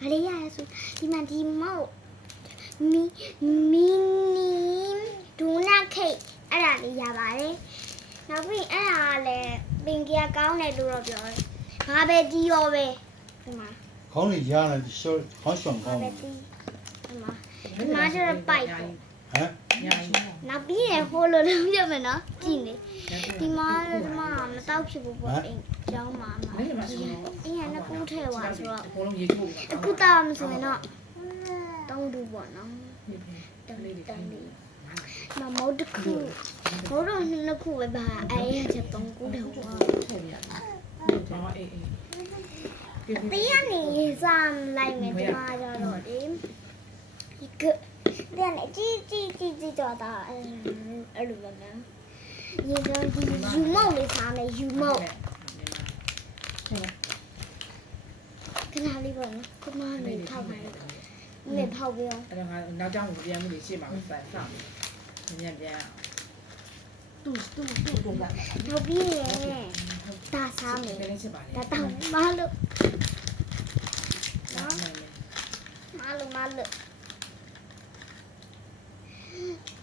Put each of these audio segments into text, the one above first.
ဘာလေးရလဲဆိုဒီမှာဒီမောက်မီနီဒူနာခိတ်အဲ့ဒါလေးရပါတယ်နောက်ပြီးအဲ့ဒါကလည်းပင်ကြီးကောင်းတယ်လို့တော့ပြောတယ်ဘာပဲဒီရောပဲဒီမှာ ခေါင်းလေးရားနေရှော့ခေါင်းရှောင်း ဘာ ခေါင်း ပဲ ဟ ဒီမှာကျတော့ပိုက်ပေါ့ မ် ညာကြီး နောက်ပြီးရင်ဟိုလိုလုံးပြမယ်နော်ကြည့်နေဒီမှာမတောက်ဖြစ်ဘူးပေါ့အိမ်ကျောင်းမှာမှာ မင်းမရှိဘူး အိမ်ကနှစ်ခုထဲသွားဆိုတော့ အကုန်လုံးရေချိုး အခုတောက်မဆိုရင်တော့တောင်းတူပေါ့နော်တန်လေးမမောတခုဘောတော့နှစ်ခုပဲပါအဲ့ချက်သုံးခုတည်းဟော ထည့်ပြရတယ်။ဘာအေးအေး တရားနေစားလိုက်မယ်ဒီမှာကျတော့ဒီကတဲ့နေကြီးတော့တာအဲ့လိုပဲနော်ရေတော့ဒီယူမောက်လေးစားမယ်ယူမောက်ခဏလေးပေါ့နော်ခမလေးထောက်ပါလေဖောက်ပြီးအောင် အဲ့တော့ငါနောက်ကြောင်းကိုပြန်မှုလေးရှေ့မှာပဲပတ်ဆောင်။ညံ့ပြန်တူတော့လာ နောက်ပြီးရင်ဒါစားမယ် ။ပြန်စစ်ပါလေ ဒါတောင်းမလို့ ။နော် မလို့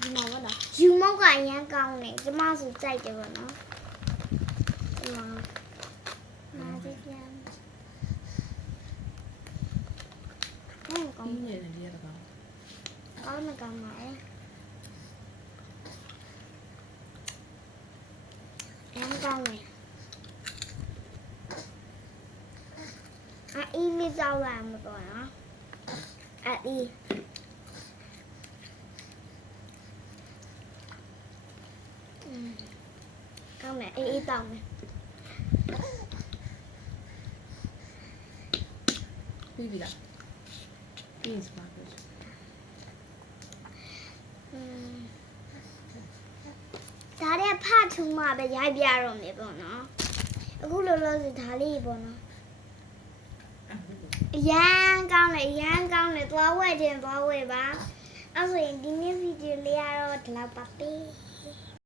ဒီမှာပေါ့နော်ယူမောက်ကအရန်ကောင်းတယ်ကျမဆိုကြိုက်တယ်ပေါ့နော်ဒီမှာမာဒီပြန်ကောင်း ။ပြင်းနေတယ်ကတော့ ကောင်းမကောင်းပါရဲ့အမ်းကောင်းတယ်အီးမီစောရမှာပေါ့နော်အီးကောင်းတယ်အေးတောင်းမယ် ပြီးပြီလား။ပြီးစပါပဲ ဒါတဲ့ဖတ်ထုံမှပဲရိုက်ပြတော့မယ်ပေါ့နော်အခုလောလောဆယ်ဒါလေးပေါ့နော်အရန်ကောင်းတယ်သွားဝဲခြင်းသွားဝဲပါအဲ့ဆိုရင်ဒီနေ့ဗီဒီယိုလေးကတော့ဒီလောက်ပါပဲ